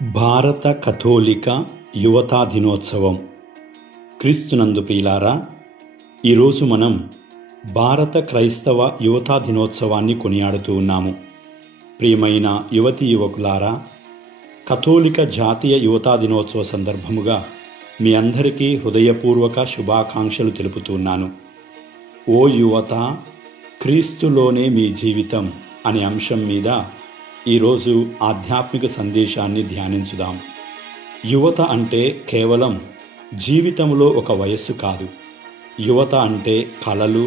భారత కథోలిక యువతా దినోత్సవం. క్రీస్తునందు ప్రియులారా, ఈరోజు మనం భారత క్రైస్తవ యువతా దినోత్సవాన్ని కొనియాడుతూ ఉన్నాము. ప్రియమైన యువతీ యువకులారా, కథోలిక జాతీయ యువతా దినోత్సవ సందర్భముగా మీ అందరికీ హృదయపూర్వక శుభాకాంక్షలు తెలుపుతున్నాను. ఓ యువత, క్రీస్తులోనే మీ జీవితం అనే అంశం మీద ఈరోజు ఆధ్యాత్మిక సందేశాన్ని ధ్యానించుదాం. యువత అంటే కేవలం జీవితంలో ఒక వయస్సు కాదు. యువత అంటే కలలు,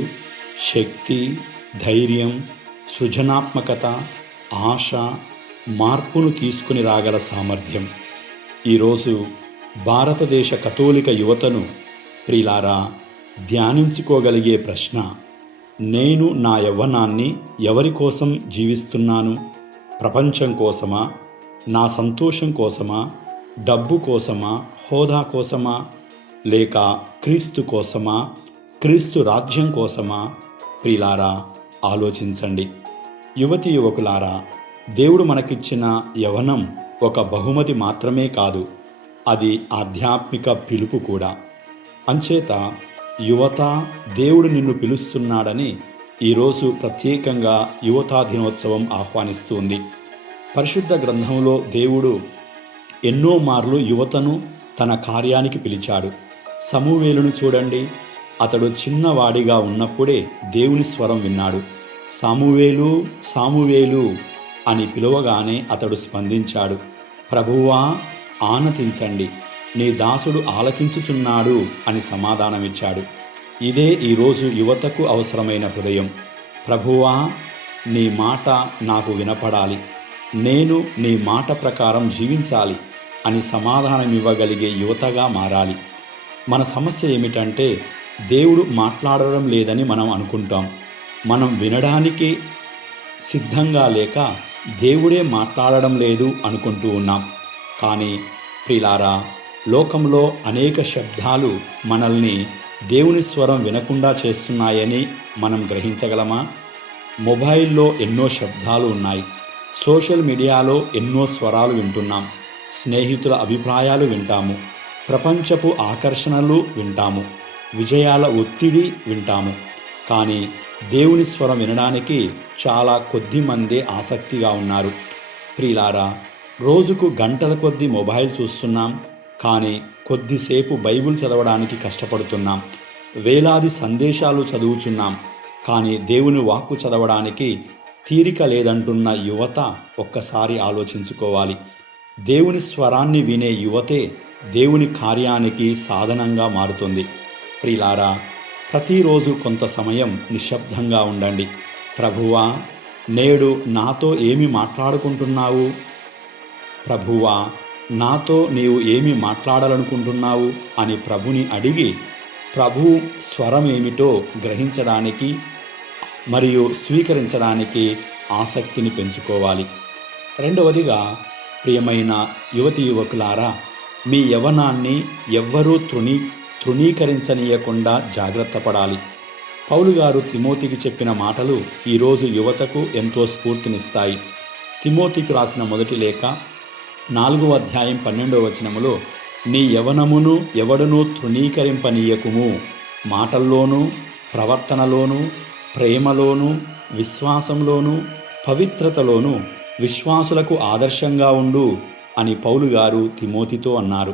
శక్తి, ధైర్యం, సృజనాత్మకత, ఆశ, మార్పును తీసుకుని రాగల సామర్థ్యం. ఈరోజు భారతదేశ కథోలిక యువతను ప్రియులారా ధ్యానించుకోగలిగే ప్రశ్న: నేను నా యవ్వనాన్ని ఎవరి కోసం జీవిస్తున్నాను? ప్రపంచం కోసమా? నా సంతోషం కోసమా? డబ్బు కోసమా? హోదా కోసమా? లేక క్రీస్తు కోసమా? క్రీస్తు రాజ్యం కోసమా? ప్రియులారా, ఆలోచించండి. యువతి యువకులారా, దేవుడు మనకిచ్చిన యవ్వనం ఒక బహుమతి మాత్రమే కాదు, అది ఆధ్యాత్మిక పిలుపు కూడా. అంచేత యువత, దేవుడు నిన్ను పిలుస్తున్నాడని ఈరోజు ప్రత్యేకంగా యువతా దినోత్సవం ఆహ్వానిస్తుంది. పరిశుద్ధ గ్రంథంలో దేవుడు ఎన్నో మార్లు యువతను తన కార్యానికి పిలిచాడు. సమూయేలును చూడండి, అతడు చిన్నవాడిగా ఉన్నప్పుడే దేవుని స్వరం విన్నాడు. సమూయేలు, సమూయేలు అని పిలువగానే అతడు స్పందించాడు. ప్రభువా, ఆనతించండి, నీ దాసుడు ఆలకించుచున్నాడు అని సమాధానమిచ్చాడు. ఇదే ఈరోజు యువతకు అవసరమైన హృదయం. ప్రభువా, నీ మాట నాకు వినపడాలి, నేను నీ మాట ప్రకారం జీవించాలి అని సమాధానమివ్వగలిగే యువతగా మారాలి. మన సమస్య ఏమిటంటే, దేవుడు మాట్లాడడం లేదని మనం అనుకుంటాం. మనం వినడానికి సిద్ధంగా లేక దేవుడే మాట్లాడడం లేదు అనుకుంటూ ఉన్నాం. కానీ ప్రియులారా, లోకంలో అనేక శబ్దాలు మనల్ని దేవుని స్వరం వినకుండా చేస్తున్నాయని మనం గ్రహించగలమా? మొబైల్లో ఎన్నో శబ్దాలు ఉన్నాయి. సోషల్ మీడియాలో ఎన్నో స్వరాలు వింటున్నాం. స్నేహితుల అభిప్రాయాలు వింటాము. ప్రపంచపు ఆకర్షణలు వింటాము. విజయాల ఒత్తిడి వింటాము. కానీ దేవుని స్వరం వినడానికి చాలా కొద్ది మందే ఆసక్తిగా ఉన్నారు. ప్రియులారా, రోజుకు గంటల కొద్దీ మొబైల్ చూస్తున్నాం, కానీ కొద్దిసేపు బైబిల్ చదవడానికి కష్టపడుతున్నాం. వేలాది సందేశాలు చదువుచున్నాం, కానీ దేవుని వాక్కు చదవడానికి తీరిక లేదంటున్న యువత ఒక్కసారి ఆలోచించుకోవాలి. దేవుని స్వరాన్ని వినే యువతే దేవుని కార్యానికి సాధనంగా మారుతుంది. ప్రియులారా, ప్రతిరోజు కొంత సమయం నిశ్శబ్దంగా ఉండండి. ప్రభువా, నేడు నాతో ఏమి మాట్లాడుకుంటున్నావు? ప్రభువా, నాతో నీవు ఏమి మాట్లాడాలనుకుంటున్నావు అని ప్రభుని అడిగి ప్రభు స్వరం ఏమిటో గ్రహించడానికి మరియు స్వీకరించడానికి ఆసక్తిని పెంచుకోవాలి. రెండవదిగా, ప్రియమైన యువతి యువకులారా, మీ యవ్వనాన్ని ఎవ్వరూ తృణీకరించనీయకుండా జాగ్రత్త పడాలి. పౌలు గారు తిమోతికి చెప్పిన మాటలు ఈరోజు యువతకు ఎంతో స్ఫూర్తినిస్తాయి. తిమోతికి రాసిన మొదటి లేఖ 4వ అధ్యాయం 12వ వచనములో, నీ యవ్వనమును ఎవడునూ తృణీకరింపనీయకుము, మాటల్లోనూ, ప్రవర్తనలోనూ, ప్రేమలోనూ, విశ్వాసంలోనూ, పవిత్రతలోనూ విశ్వాసులకు ఆదర్శంగా ఉండు అని పౌలు గారు తిమోతితో అన్నారు.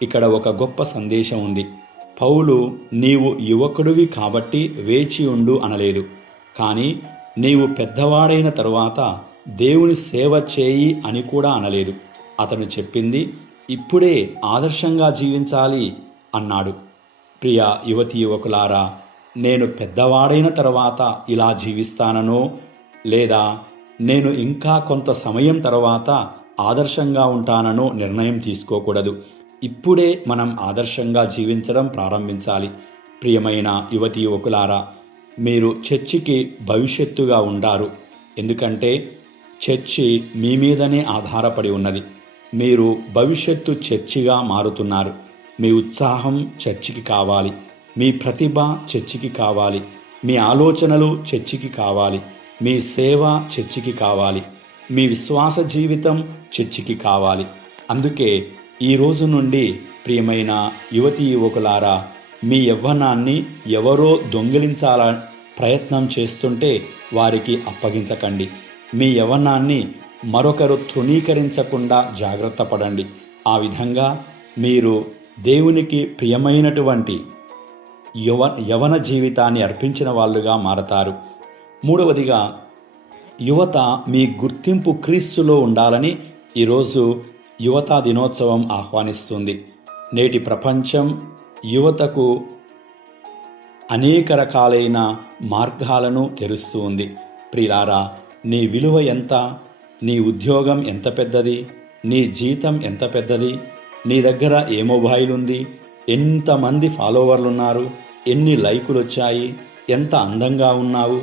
ఇక్కడ ఒక గొప్ప సందేశం ఉంది. పౌలు నీవు యువకుడివి కాబట్టి వేచి ఉండు అనలేదు, కానీ నీవు పెద్దవాడైన తరువాత దేవుని సేవ చేయి అని కూడా అనలేదు. అతను చెప్పింది, ఇప్పుడే ఆదర్శంగా జీవించాలి అన్నాడు. ప్రియ యువతి యువకులారా, నేను పెద్దవాడైన తర్వాత ఇలా జీవిస్తాననో, లేదా నేను ఇంకా కొంత సమయం తర్వాత ఆదర్శంగా ఉంటాననో నిర్ణయం తీసుకోకూడదు. ఇప్పుడే మనం ఆదర్శంగా జీవించడం ప్రారంభించాలి. ప్రియమైన యువతి యువకులారా, మీరు చర్చికి భవిష్యత్తుగా ఉండారు. ఎందుకంటే చర్చి మీ మీదనే ఆధారపడి ఉన్నది. మీరు భవిష్యత్తు చర్చిగా మారుతున్నారు. మీ ఉత్సాహం చర్చికి కావాలి, మీ ప్రతిభ చర్చికి కావాలి, మీ ఆలోచనలు చర్చికి కావాలి, మీ సేవ చర్చికి కావాలి, మీ విశ్వాస జీవితం చర్చికి కావాలి. అందుకే ఈ రోజు నుండి ప్రియమైన యువతీ యువకులారా, మీ యవ్వనాన్ని ఎవరో దొంగిలించాల ప్రయత్నం చేస్తుంటే వారికి అప్పగించకండి. మీ యవ్వనాన్ని మరొకరు తృణీకరించకుండా జాగ్రత్త పడండి. ఆ విధంగా మీరు దేవునికి ప్రియమైనటువంటి యవన జీవితాన్ని అర్పించిన వాళ్ళుగా మారతారు. మూడవదిగా, యువత మీ గుర్తింపు క్రీస్తులో ఉండాలని ఈరోజు యువతా దినోత్సవం ఆహ్వానిస్తుంది. నేటి ప్రపంచం యువతకు అనేక రకాలైన మార్గాలను తెరుస్తూ ఉంది. ప్రియులారా, నీ విలువ ఎంత? నీ ఉద్యోగం ఎంత పెద్దది? నీ జీతం ఎంత పెద్దది? నీ దగ్గర ఏ మొబైల్ ఉంది? ఎంతమంది ఫాలోవర్లు ఉన్నారు? ఎన్ని లైకులు వచ్చాయి? ఎంత అందంగా ఉన్నావు?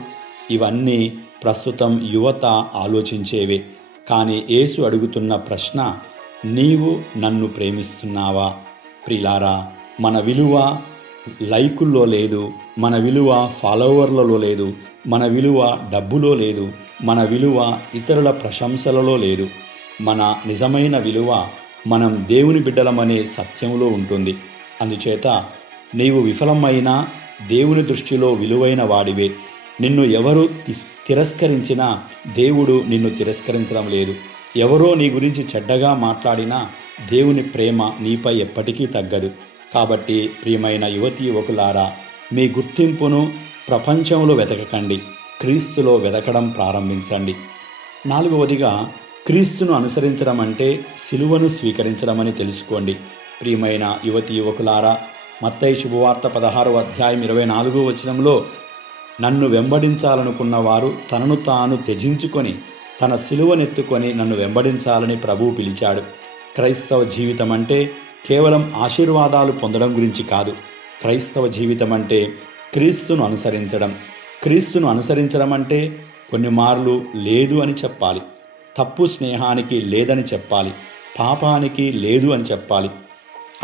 ఇవన్నీ ప్రస్తుతం యువత ఆలోచించేవే. కానీ యేసు అడుగుతున్న ప్రశ్న, నీవు నన్ను ప్రేమిస్తున్నావా? ప్రియులారా, మన విలువ లైకుల్లో లేదు, మన విలువ ఫాలోవర్లలో లేదు, మన విలువ డబ్బులో లేదు, మన విలువ ఇతరుల ప్రశంసలలో లేదు. మన నిజమైన విలువ మనం దేవుని బిడ్డలమనే సత్యంలో ఉంటుంది. అందుచేత నీవు విఫలమైనా దేవుని దృష్టిలో విలువైన వాడివే. నిన్ను ఎవరు తిరస్కరించినా దేవుడు నిన్ను తిరస్కరించడం లేదు. ఎవరో నీ గురించి చెడ్డగా మాట్లాడినా దేవుని ప్రేమ నీపై ఎప్పటికీ తగ్గదు. కాబట్టి ప్రియమైన యువతీ యువకులారా, మీ గుర్తింపును ప్రపంచంలో వెతకకండి, క్రీస్తులో వెతకడం ప్రారంభించండి. నాలుగవదిగా, క్రీస్తును అనుసరించడం అంటే సిలువను స్వీకరించడం అని తెలుసుకోండి. ప్రియమైన యువతీ యువకులారా, మత్తయి శుభవార్త 16వ అధ్యాయం 24వ వచనంలో, నన్ను వెంబడించాలనుకున్న వారు తనను తాను త్యజించుకొని తన సిలువనెత్తుకొని నన్ను వెంబడించాలని ప్రభువు పిలిచాడు. క్రైస్తవ జీవితం అంటే కేవలం ఆశీర్వాదాలు పొందడం గురించి కాదు. క్రైస్తవ జీవితం అంటే క్రీస్తును అనుసరించడం. క్రీస్తును అనుసరించడం అంటే కొన్ని మార్లు లేదు అని చెప్పాలి, తప్పు స్నేహానికి లేదని చెప్పాలి, పాపానికి లేదు అని చెప్పాలి,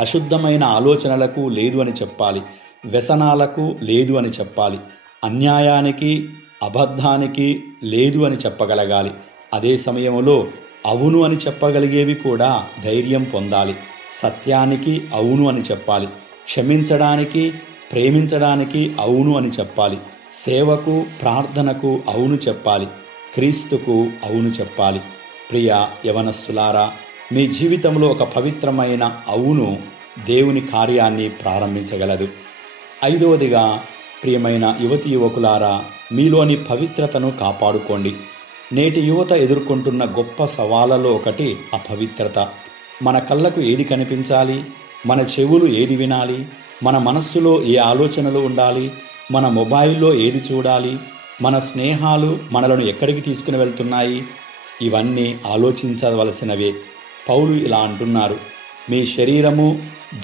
అశుద్ధమైన ఆలోచనలకు లేదు అని చెప్పాలి, వ్యసనాలకు లేదు అని చెప్పాలి, అన్యాయానికి అబద్ధానికి లేదు అని చెప్పగలగాలి. అదే సమయంలో అవును అని చెప్పగలిగేవి కూడా ధైర్యం పొందాలి. సత్యానికి అవును అని చెప్పాలి, క్షమించడానికి ప్రేమించడానికి అవును అని చెప్పాలి, సేవకు ప్రార్థనకు అవును చెప్పాలి, క్రీస్తుకు అవును చెప్పాలి. ప్రియ యవనస్తులారా, మీ జీవితంలో ఒక పవిత్రమైన అవును దేవుని కార్యాన్ని ప్రారంభించగలదు. ఐదవదిగా, ప్రియమైన యువతీ యువకులారా, మీలోని పవిత్రతను కాపాడుకోండి. నేటి యువత ఎదుర్కొంటున్న గొప్ప సవాళ్ళలో ఒకటి అపవిత్రత. మన కళ్ళకు ఏది కనిపించాలి? మన చెవులు ఏది వినాలి? మన మనస్సులో ఏ ఆలోచనలు ఉండాలి? మన మొబైల్లో ఏది చూడాలి? మన స్నేహాలు మనలను ఎక్కడికి తీసుకుని వెళ్తున్నాయి? ఇవన్నీ ఆలోచించవలసినవే. పౌలు ఇలా అంటున్నారు, మీ శరీరము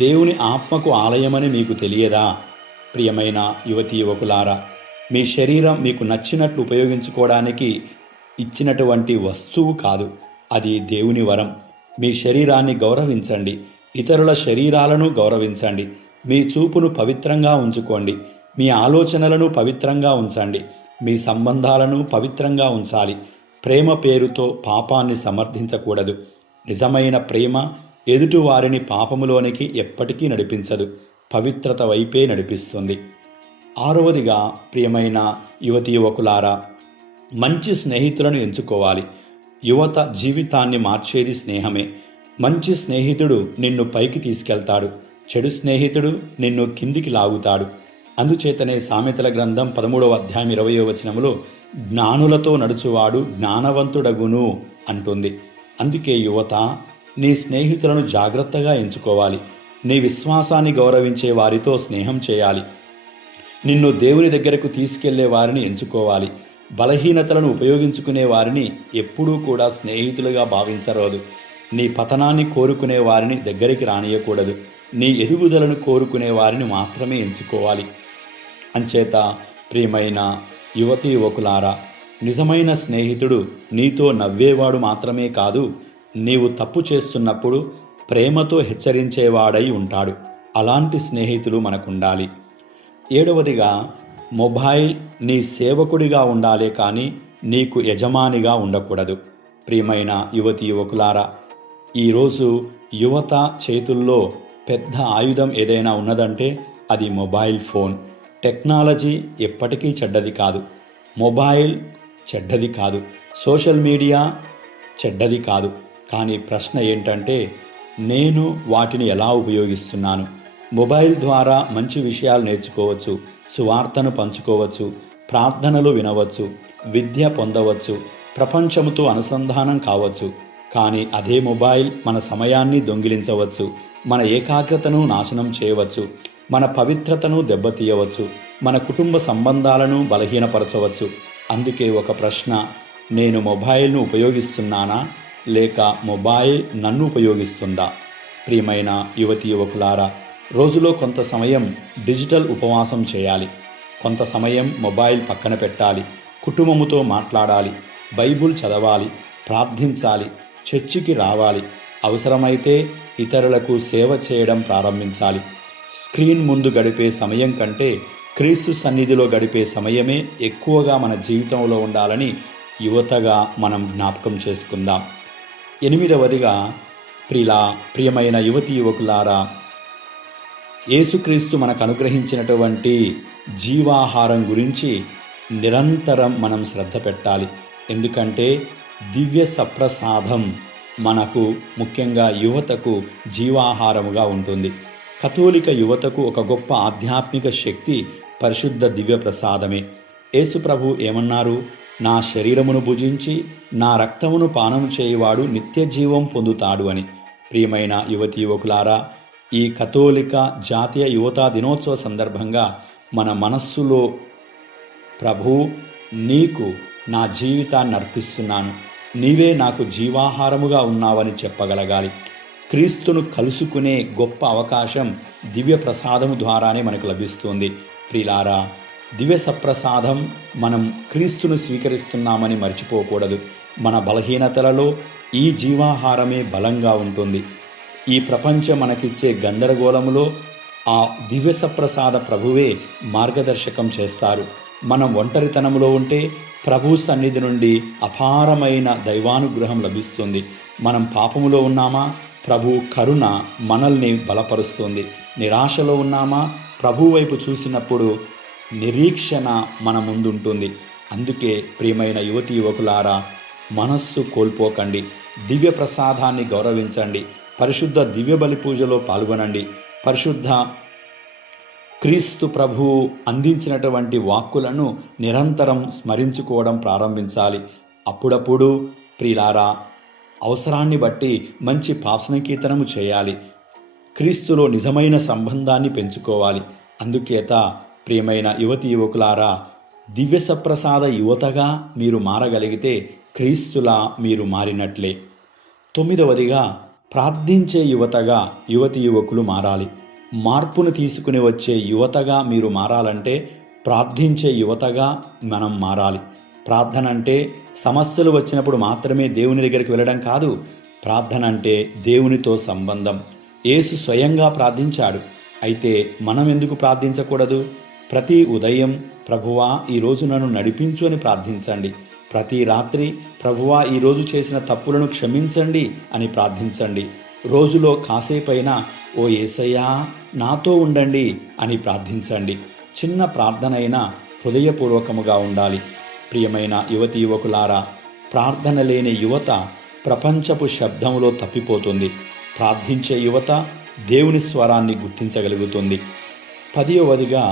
దేవుని ఆత్మకు ఆలయమని మీకు తెలియదా? ప్రియమైన యువతీ యువకులారా, మీ శరీరం మీకు నచ్చినట్లు ఉపయోగించుకోవడానికి ఇచ్చినటువంటి వస్తువు కాదు, అది దేవుని వరం. మీ శరీరాన్ని గౌరవించండి, ఇతరుల శరీరాలను గౌరవించండి. మీ చూపును పవిత్రంగా ఉంచుకోండి, మీ ఆలోచనలను పవిత్రంగా ఉంచండి, మీ సంబంధాలను పవిత్రంగా ఉంచాలి. ప్రేమ పేరుతో పాపాన్ని సమర్థించకూడదు. నిజమైన ప్రేమ ఎదుటివారిని పాపములోనికి ఎప్పటికీ నడిపించదు, పవిత్రత వైపే నడిపిస్తుంది. ఆరవదిగా, ప్రియమైన యువతీ యువకులారా, మంచి స్నేహితులను ఎంచుకోవాలి. యువత జీవితాన్ని మార్చేది స్నేహమే. మంచి స్నేహితుడు నిన్ను పైకి తీసుకెళ్తాడు, చెడు స్నేహితుడు నిన్ను కిందికి లాగుతాడు. అందుచేతనే సామెతల గ్రంథం 13వ అధ్యాయం 20వ వచనములో, జ్ఞానులతో నడుచువాడు జ్ఞానవంతుడగును అంటుంది. అందుకే యువత, నీ స్నేహితులను జాగ్రత్తగా ఎంచుకోవాలి. నీ విశ్వాసాన్ని గౌరవించే వారితో స్నేహం చేయాలి. నిన్ను దేవుని దగ్గరకు తీసుకెళ్లే వారిని ఎంచుకోవాలి. బలహీనతలను ఉపయోగించుకునే వారిని ఎప్పుడూ కూడా స్నేహితులుగా భావించరాదు. నీ పతనాన్ని కోరుకునే వారిని దగ్గరికి రానియకూడదు. నీ ఎదుగుదలను కోరుకునే వారిని మాత్రమే ఎంచుకోవాలి. అంచేత ప్రియమైన యువతీ యువకులారా, నిజమైన స్నేహితుడు నీతో నవ్వేవాడు మాత్రమే కాదు, నీవు తప్పు చేస్తున్నప్పుడు ప్రేమతో హెచ్చరించేవాడై ఉంటాడు. అలాంటి స్నేహితులు మనకుండాలి. ఏడవదిగా, మొబైల్ నీ సేవకుడిగా ఉండాలే కానీ నీకు యజమానిగా ఉండకూడదు. ప్రియమైన యువతీ యువకులారా, ఈరోజు యువత చేతుల్లో పెద్ద ఆయుధం ఏదైనా ఉన్నదంటే అది మొబైల్ ఫోన్. టెక్నాలజీ ఎప్పటికీ చెడ్డది కాదు, మొబైల్ చెడ్డది కాదు, సోషల్ మీడియా చెడ్డది కాదు. కానీ ప్రశ్న ఏంటంటే నేను వాటిని ఎలా ఉపయోగిస్తున్నాను? మొబైల్ ద్వారా మంచి విషయాలు నేర్చుకోవచ్చు, సువార్తను పంచుకోవచ్చు, ప్రార్థనలు వినవచ్చు, విద్య పొందవచ్చు, ప్రపంచంతో అనుసంధానం కావచ్చు. కానీ అదే మొబైల్ మన సమయాన్ని దొంగిలించవచ్చు, మన ఏకాగ్రతను నాశనం చేయవచ్చు, మన పవిత్రతను దెబ్బతీయవచ్చు, మన కుటుంబ సంబంధాలను బలహీనపరచవచ్చు. అందుకే ఒక ప్రశ్న, నేను మొబైల్ను ఉపయోగిస్తున్నానా లేక మొబైల్ నన్ను ఉపయోగిస్తుందా? ప్రియమైన యువతీ యువకులారా, రోజులో కొంత సమయం డిజిటల్ ఉపవాసం చేయాలి, కొంత సమయం మొబైల్ పక్కన పెట్టాలి, కుటుంబముతో మాట్లాడాలి, బైబుల్ చదవాలి, ప్రార్థించాలి, చర్చికి రావాలి, అవసరమైతే ఇతరులకు సేవ చేయడం ప్రారంభించాలి. స్క్రీన్ ముందు గడిపే సమయం కంటే క్రీస్తు సన్నిధిలో గడిపే సమయమే ఎక్కువగా మన జీవితంలో ఉండాలని యువతగా మనం జ్ఞాపకం చేసుకుందాం. 8వదిగా ప్రియమైన యువతీ యువకులారా, యేసుక్రీస్తు మనకు అనుగ్రహించినటువంటి జీవాహారం గురించి నిరంతరం మనం శ్రద్ధ పెట్టాలి. ఎందుకంటే దివ్య సప్రసాదం మనకు, ముఖ్యంగా యువతకు జీవాహారముగా ఉంటుంది. కథోలిక యువతకు ఒక గొప్ప ఆధ్యాత్మిక శక్తి పరిశుద్ధ దివ్య ప్రసాదమే. యేసు ప్రభు ఏమన్నారు? నా శరీరమును భుజించి నా రక్తమును పానం చేయువాడు నిత్య జీవం పొందుతాడు అని. ప్రియమైన యువతీ యువకులారా, ఈ కథోలిక జాతీయ యువతా దినోత్సవ సందర్భంగా మన మనస్సులో ప్రభు, నీకు నా జీవితాన్ని అర్పిస్తున్నాను, నీవే నాకు జీవాహారముగా ఉన్నావని చెప్పగలగాలి. క్రీస్తును కలుసుకునే గొప్ప అవకాశం దివ్య ప్రసాదము ద్వారానే మనకు లభిస్తుంది. ప్రియులారా, దివ్య సప్రసాదం మనం క్రీస్తును స్వీకరిస్తున్నామని మర్చిపోకూడదు. మన బలహీనతలలో ఈ జీవాహారమే బలంగా ఉంటుంది. ఈ ప్రపంచం మనకిచ్చే గందరగోళములో ఆ దివ్య సప్రసాద ప్రభువే మార్గదర్శకం చేస్తారు. మనం ఒంటరితనంలో ఉంటే ప్రభు సన్నిధి నుండి అపారమైన దైవానుగ్రహం లభిస్తుంది. మనం పాపములో ఉన్నామా? ప్రభు కరుణ మనల్ని బలపరుస్తుంది. నిరాశలో ఉన్నామా? ప్రభు వైపు చూసినప్పుడు నిరీక్షణ మన ముందుంటుంది. అందుకే ప్రియమైన యువతీ యువకులారా, మనస్సు కోల్పోకండి, దివ్య ప్రసాదాన్ని గౌరవించండి, పరిశుద్ధ దివ్య బలి పూజలో పాల్గొనండి. పరిశుద్ధ క్రీస్తు ప్రభు అందించినటువంటి వాక్కులను నిరంతరం స్మరించుకోవడం ప్రారంభించాలి. అప్పుడప్పుడు ప్రియులారా, అవసరాన్ని బట్టి మంచి పాపసంకీర్తనము చేయాలి. క్రీస్తులో నిజమైన సంబంధాన్ని పెంచుకోవాలి. అందుచేత ప్రియమైన యువతీ యువకులారా, దివ్య సప్రసాద యువతగా మీరు మారగలిగితే క్రీస్తులా మీరు మారినట్లే. 9వదిగా ప్రార్థించే యువతగా యువతీ యువకులు మారాలి. మార్పును తీసుకుని వచ్చే యువతగా మీరు మారాలంటే ప్రార్థించే యువతగా మనం మారాలి. ప్రార్థన అంటే సమస్యలు వచ్చినప్పుడు మాత్రమే దేవుని దగ్గరికి వెళ్ళడం కాదు. ప్రార్థన అంటే దేవునితో సంబంధం. యేసు స్వయంగా ప్రార్థించాడు. అయితే మనం ఎందుకు ప్రార్థించకూడదు? ప్రతి ఉదయం ప్రభువా ఈరోజు నన్ను నడిపించు అని ప్రార్థించండి. ప్రతి రాత్రి ప్రభువా ఈరోజు చేసిన తప్పులను క్షమించండి అని ప్రార్థించండి. రోజులో కాసేపైనా ఓ యేసయ్యా నాతో ఉండండి అని ప్రార్థించండి. చిన్న ప్రార్థన అయినా హృదయపూర్వకముగా ఉండాలి. ప్రియమైన యువతీ యువకులారా, ప్రార్థన లేని యువత ప్రపంచపు శబ్దంలో తప్పిపోతుంది. ప్రార్థించే యువత దేవుని స్వరాన్ని గుర్తించగలుగుతుంది. 10వదిగా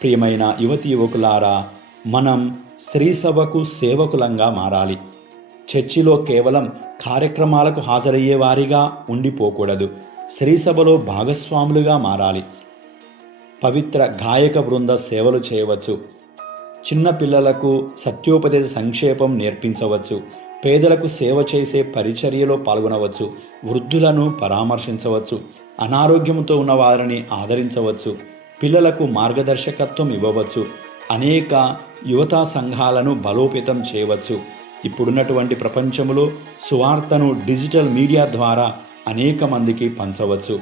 ప్రియమైన యువతీ యువకులారా, మనం శ్రీసభకు సేవకులంగా మారాలి. చర్చిలో కేవలం కార్యక్రమాలకు హాజరయ్యే వారిగా ఉండిపోకూడదు. శ్రీసభలో భాగస్వాములుగా మారాలి. పవిత్ర గాయక బృంద సేవలు చేయవచ్చు. చిన్న పిల్లలకు సత్యోపదేశ సంక్షేపం నేర్పించవచ్చు. పేదలకు సేవ చేసే పరిచర్యలో పాల్గొనవచ్చు. వృద్ధులను పరామర్శించవచ్చు. అనారోగ్యంతో ఉన్న వారిని ఆదరించవచ్చు. పిల్లలకు మార్గదర్శకత్వం ఇవ్వవచ్చు. అనేక యువతా సంఘాలను బలోపేతం చేయవచ్చు. ఇప్పుడున్నటువంటి ప్రపంచంలో సువార్తను డిజిటల్ మీడియా ద్వారా అనేక మందికి పంచవచ్చు.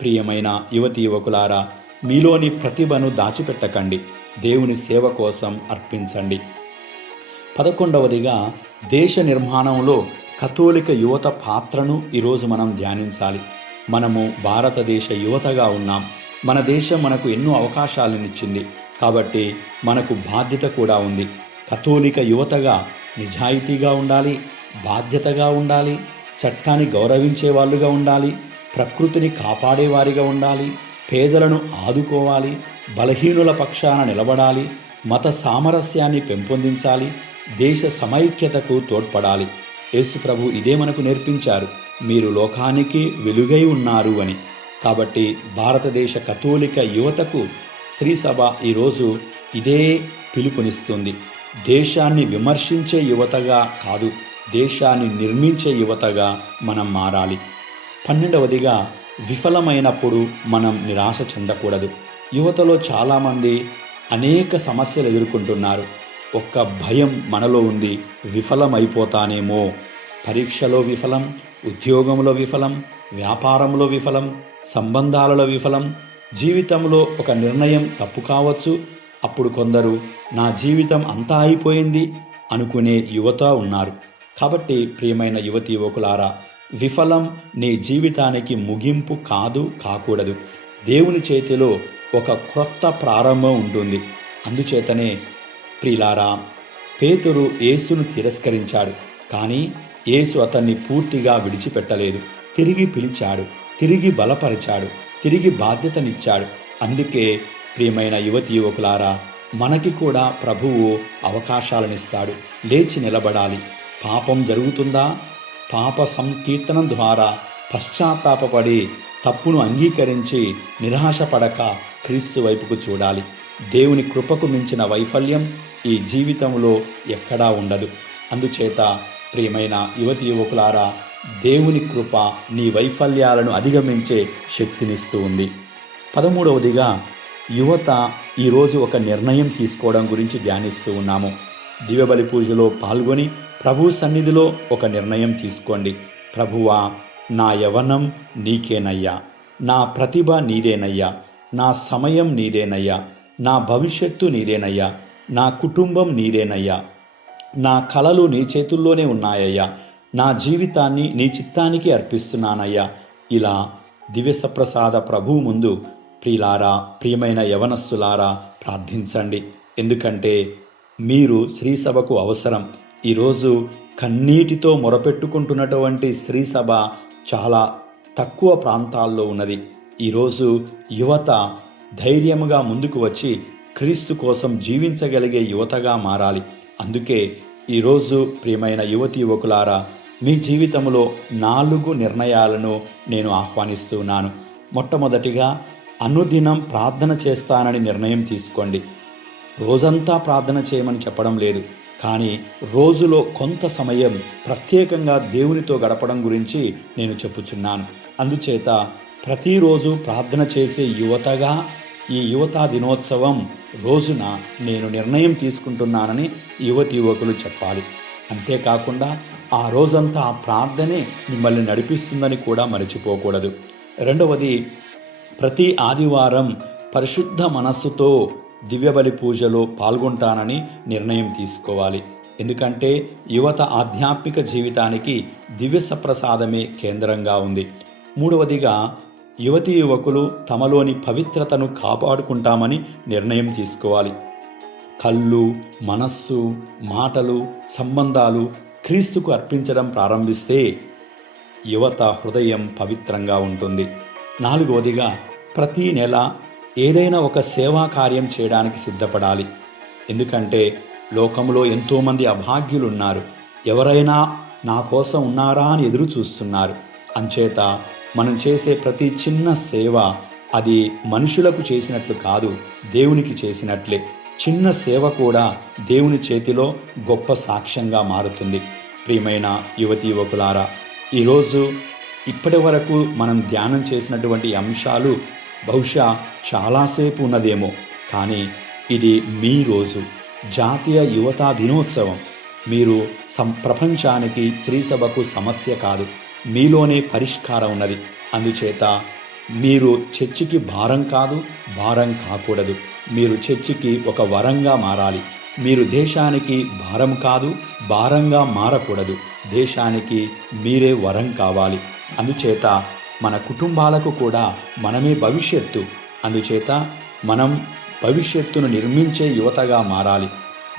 ప్రియమైన యువతీ యువకులారా, మీలోని ప్రతిభను దాచిపెట్టకండి, దేవుని సేవ కోసం అర్పించండి. 11వదిగా దేశ నిర్మాణంలో కథోలిక యువత పాత్రను ఈరోజు మనం ధ్యానించాలి. మనము భారతదేశ యువతగా ఉన్నాం. మన దేశం మనకు ఎన్నో అవకాశాలనిచ్చింది. కాబట్టి మనకు బాధ్యత కూడా ఉంది. కథోలిక యువతగా నిజాయితీగా ఉండాలి, బాధ్యతగా ఉండాలి, చట్టాన్ని గౌరవించే వాళ్ళుగా ఉండాలి, ప్రకృతిని కాపాడేవారిగా ఉండాలి, పేదలను ఆదుకోవాలి, బలహీనుల పక్షాన నిలబడాలి, మత సామరస్యాన్ని పెంపొందించాలి, దేశ సమైక్యతకు తోడ్పడాలి. యేసు ప్రభు ఇదే మనకు నేర్పించారు, మీరు లోకానికి వెలుగై ఉన్నారు అని. కాబట్టి భారతదేశ కథోలిక యువతకు శ్రీ సభ ఈరోజు ఇదే పిలుపునిస్తుంది. దేశాన్ని విమర్శించే యువతగా కాదు, దేశాన్ని నిర్మించే యువతగా మనం మారాలి. 12వదిగా విఫలమైనప్పుడు మనం నిరాశ చెందకూడదు. యువతలో చాలామంది అనేక సమస్యలు ఎదుర్కొంటున్నారు. ఒక్క భయం మనలో ఉంది, విఫలమైపోతానేమో. పరీక్షలో విఫలం, ఉద్యోగంలో విఫలం, వ్యాపారంలో విఫలం, సంబంధాలలో విఫలం, జీవితంలో ఒక నిర్ణయం తప్పు కావచ్చు. అప్పుడు కొందరు నా జీవితం అంతా అయిపోయింది అనుకునే యువత ఉన్నారు. కాబట్టి ప్రియమైన యువతీ యువకులారా, విఫలం నీ జీవితానికి ముగింపు కాకూడదు. దేవుని చేతిలో ఒక క్రొత్త ప్రారంభం ఉంటుంది. అందుచేతనే ప్రియులారా, పేతురు యేసును తిరస్కరించాడు, కానీ యేసు అతన్ని పూర్తిగా విడిచిపెట్టలేదు. తిరిగి పిలిచాడు, తిరిగి బలపరిచాడు, తిరిగి బాధ్యతనిచ్చాడు. అందుకే ప్రియమైన యువతీ యువకులారా, మనకి కూడా ప్రభువు అవకాశాలనిస్తాడు. లేచి నిలబడాలి. పాపం జరుగుతుందా? పాప సంకీర్తనం ద్వారా పశ్చాత్తాపపడి తప్పును అంగీకరించి నిరాశపడక క్రీస్తు వైపుకు చూడాలి. దేవుని కృపకు మించిన వైఫల్యం ఈ జీవితంలో ఎక్కడా ఉండదు. అందుచేత ప్రియమైన యువతీ యువకులారా, దేవుని కృప నీ వైఫల్యాలను అధిగమించే శక్తినిస్తూ ఉంది. 13వదిగా యువత ఈరోజు ఒక నిర్ణయం తీసుకోవడం గురించి ధ్యానిస్తూ ఉన్నాము. దివ్యబలి పూజలో పాల్గొని ప్రభు సన్నిధిలో ఒక నిర్ణయం తీసుకోండి. ప్రభువా, నా యవ్వనం నీకేనయ్యా, నా ప్రతిభ నీదేనయ్యా, నా సమయం నీదేనయ్యా, నా భవిష్యత్తు నీదేనయ్యా, నా కుటుంబం నీదేనయ్యా, నా కలలు నీ చేతుల్లోనే ఉన్నాయ్యా, నా జీవితాన్ని నీ చిత్తానికి అర్పిస్తున్నానయ్యా. ఇలా దివ్యసప్రసాద ప్రభువు ముందు ప్రియులారా, ప్రియమైన యవనస్సులారా ప్రార్థించండి. ఎందుకంటే మీరు శ్రీసభకు అవసరం. ఈరోజు కన్నీటితో మొరపెట్టుకుంటున్నటువంటి శ్రీసభ చాలా తక్కువ ప్రాంతాల్లో ఉన్నది. ఈరోజు యువత ధైర్యముగా ముందుకు వచ్చి క్రీస్తు కోసం జీవించగలిగే యువతగా మారాలి. అందుకే ఈరోజు ప్రియమైన యువతీ యువకులారా, మీ జీవితంలో 4 నిర్ణయాలను నేను ఆహ్వానిస్తున్నాను. మొట్టమొదటిగా, అనుదినం ప్రార్థన చేస్తానని నిర్ణయం తీసుకోండి. రోజంతా ప్రార్థన చేయమని చెప్పడం లేదు, కానీ రోజులో కొంత సమయం ప్రత్యేకంగా దేవునితో గడపడం గురించి నేను చెప్పుచున్నాను. అందుచేత ప్రతిరోజు ప్రార్థన చేసే యువతగా ఈ యువతా దినోత్సవం రోజున నేను నిర్ణయం తీసుకుంటున్నానని యువతీ యువకులు చెప్పాలి. అంతేకాకుండా ఆ రోజంతా ఆ ప్రార్థనే మిమ్మల్ని నడిపిస్తుందని కూడా మరచిపోకూడదు. రెండవది, ప్రతి ఆదివారం పరిశుద్ధ మనస్సుతో దివ్యబలి పూజలో పాల్గొంటానని నిర్ణయం తీసుకోవాలి. ఎందుకంటే యువత ఆధ్యాత్మిక జీవితానికి దివ్య సప్రసాదమే కేంద్రంగా ఉంది. మూడవదిగా, యువతీ యువకులు తమలోని పవిత్రతను కాపాడుకుంటామని నిర్ణయం తీసుకోవాలి. కళ్ళు, మనస్సు, మాటలు, సంబంధాలు క్రీస్తుకు అర్పించడం ప్రారంభిస్తే యువత హృదయం పవిత్రంగా ఉంటుంది. 4వదిగా, ప్రతి నెల ఏదైనా ఒక సేవా కార్యం చేయడానికి సిద్ధపడాలి. ఎందుకంటే లోకంలో ఎంతోమంది అభాగ్యులు ఉన్నారు. ఎవరైనా నా కోసం ఉన్నారా అని ఎదురు చూస్తున్నారు. అంచేత మనం చేసే ప్రతి చిన్న సేవ అది మనుషులకు చేసినట్లు కాదు, దేవునికి చేసినట్లే. చిన్న సేవ కూడా దేవుని చేతిలో గొప్ప సాక్ష్యంగా మారుతుంది. ప్రియమైన యువతీ యువకులారా, ఈరోజు ఇప్పటి వరకు మనం ధ్యానం చేసినటువంటి అంశాలు బహుశా చాలాసేపు ఉన్నదేమో, కానీ ఇది మీ రోజు, జాతీయ యువతా దినోత్సవం. మీరు ప్రపంచానికి శ్రీసభకు సమస్య కాదు, మీలోనే పరిష్కారం ఉన్నది. అందుచేత మీరు చర్చికి భారం కాదు, భారం కాకూడదు. మీరు చర్చికి ఒక వరంగా మారాలి. మీరు దేశానికి భారం కాదు, భారంగా మారకూడదు. దేశానికి మీరే వరం కావాలి. అందుచేత మన కుటుంబాలకు కూడా మనమే భవిష్యత్తు. అందుచేత మనం భవిష్యత్తును నిర్మించే యువతగా మారాలి.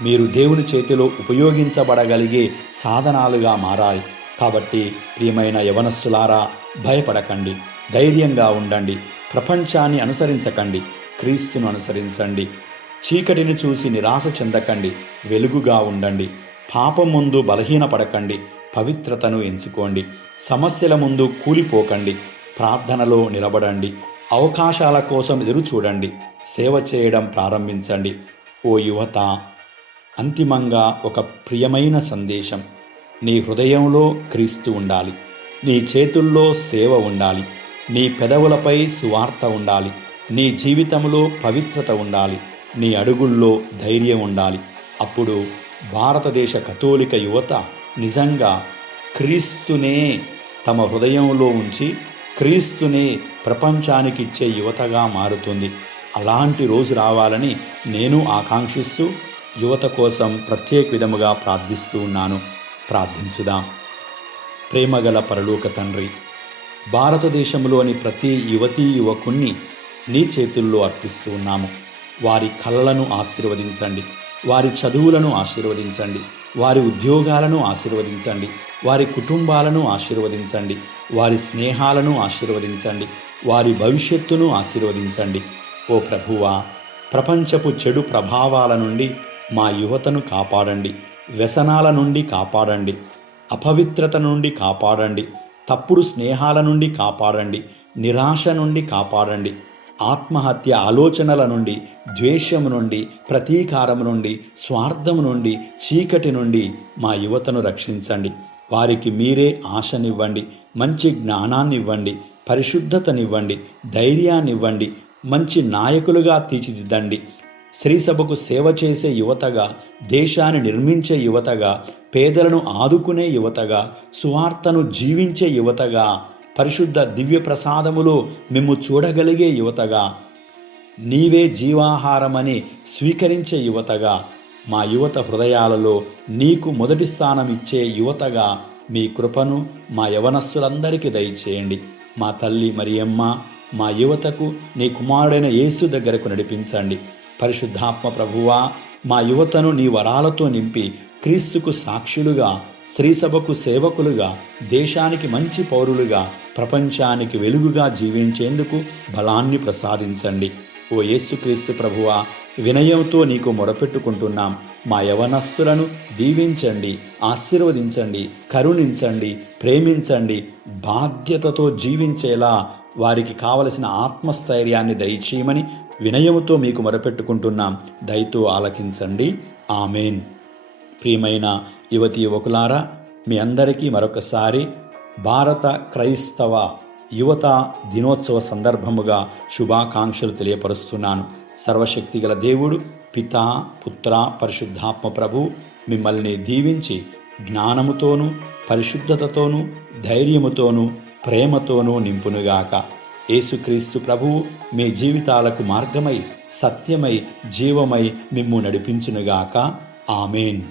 మీరు దేవుని చేతిలో ఉపయోగించబడగలిగే సాధనాలుగా మారాలి. కాబట్టి ప్రియమైన యవనస్సులారా, భయపడకండి, ధైర్యంగా ఉండండి. ప్రపంచాన్ని అనుసరించకండి, క్రీస్తును అనుసరించండి. చీకటిని చూసి నిరాశ చెందకండి, వెలుగుగా ఉండండి. పాపం ముందు బలహీనపడకండి, పవిత్రతను ఎంచుకోండి. సమస్యల ముందు కూలిపోకండి, ప్రార్థనలో నిలబడండి. అవకాశాల కోసం ఎదురు చూడండి, సేవ చేయడం ప్రారంభించండి. ఓ యువత, అంతిమంగా ఒక ప్రియమైన సందేశం. నీ హృదయంలో క్రీస్తు ఉండాలి, నీ చేతుల్లో సేవ ఉండాలి, నీ పెదవులపై సువార్త ఉండాలి, నీ జీవితంలో పవిత్రత ఉండాలి, నీ అడుగుల్లో ధైర్యం ఉండాలి. అప్పుడు భారతదేశ కథోలిక యువత నిజంగా క్రీస్తునే తమ హృదయంలో ఉంచి క్రీస్తునే ప్రపంచానికి ఇచ్చే యువతగా మారుతుంది. అలాంటి రోజు రావాలని నేను ఆకాంక్షిస్తూ యువత కోసం ప్రత్యేక విధముగా ప్రార్థిస్తూ ఉన్నాను. ప్రార్థించుదాం. ప్రేమగల పరలోక తండ్రి, భారతదేశంలోని ప్రతి యువతీ యువకుణ్ణి నీ చేతుల్లో అర్పిస్తూ ఉన్నాము. వారి కలలను ఆశీర్వదించండి, వారి చదువులను ఆశీర్వదించండి, వారి ఉద్యోగాలను ఆశీర్వదించండి, వారి కుటుంబాలను ఆశీర్వదించండి, వారి స్నేహాలను ఆశీర్వదించండి, వారి భవిష్యత్తును ఆశీర్వదించండి. ఓ ప్రభువా, ప్రపంచపు చెడు ప్రభావాల నుండి మా యువతను కాపాడండి, వ్యసనాల నుండి కాపాడండి, అపవిత్రత నుండి కాపాడండి, తప్పుడు స్నేహాల నుండి కాపాడండి, నిరాశ నుండి కాపాడండి, ఆత్మహత్య ఆలోచనల నుండి, ద్వేషం నుండి, ప్రతీకారం నుండి, స్వార్థం నుండి, చీకటి నుండి మా యువతను రక్షించండి. వారికి మీరే ఆశనివ్వండి, మంచి జ్ఞానాన్నివ్వండి, పరిశుద్ధతనివ్వండి, ధైర్యాన్నివ్వండి, మంచి నాయకులుగా తీర్చిదిద్దండి. శ్రీసభకు సేవ చేసే యువతగా, దేశాన్ని నిర్మించే యువతగా, పేదలను ఆదుకునే యువతగా, సువార్తను జీవించే యువతగా, పరిశుద్ధ దివ్య ప్రసాదములో మిమ్ము చూడగలిగే యువతగా, నీవే జీవాహారమని స్వీకరించే యువతగా, మా యువత హృదయాలలో నీకు మొదటి స్థానం ఇచ్చే యువతగా మీ కృపను మా యవనస్సులందరికీ దయచేయండి. మా తల్లి మరియమ్మ, మా యువతకు నీ కుమారుడైన యేసు దగ్గరకు నడిపించండి. పరిశుద్ధాత్మ ప్రభువా, మా యువతను నీ వరాలతో నింపి క్రీస్తుకు సాక్షులుగా, శ్రీసభకు సేవకులుగా, దేశానికి మంచి పౌరులుగా, ప్రపంచానికి వెలుగుగా జీవించేందుకు బలాన్ని ప్రసాదించండి. ఓ యేసుక్రీస్తు ప్రభువా, వినయంతో నీకు మొరపెట్టుకుంటున్నాం. మా యవనస్సులను దీవించండి, ఆశీర్వదించండి, కరుణించండి, ప్రేమించండి. బాధ్యతతో జీవించేలా వారికి కావలసిన ఆత్మస్థైర్యాన్ని దయచేయమని వినయముతో మీకు మొరపెట్టుకుంటున్నాం. దయతో ఆలకించండి. ఆమెన్. ప్రియమైన యువతీ యువకులారా, మీ అందరికీ మరొకసారి భారత క్రైస్తవ యువత దినోత్సవ సందర్భముగా శుభాకాంక్షలు తెలియపరుస్తున్నాను. సర్వశక్తిగల దేవుడు పితా, పుత్ర, పరిశుద్ధాత్మ ప్రభు మిమ్మల్ని దీవించి జ్ఞానముతోనూ, పరిశుద్ధతతోనూ, ధైర్యముతోనూ, ప్రేమతోనూ నింపునుగాక. యేసుక్రీస్తు ప్రభువు మీ జీవితాలకు మార్గమై, సత్యమై, జీవమై మిమ్ము నడిపించునుగాక. ఆమెన్.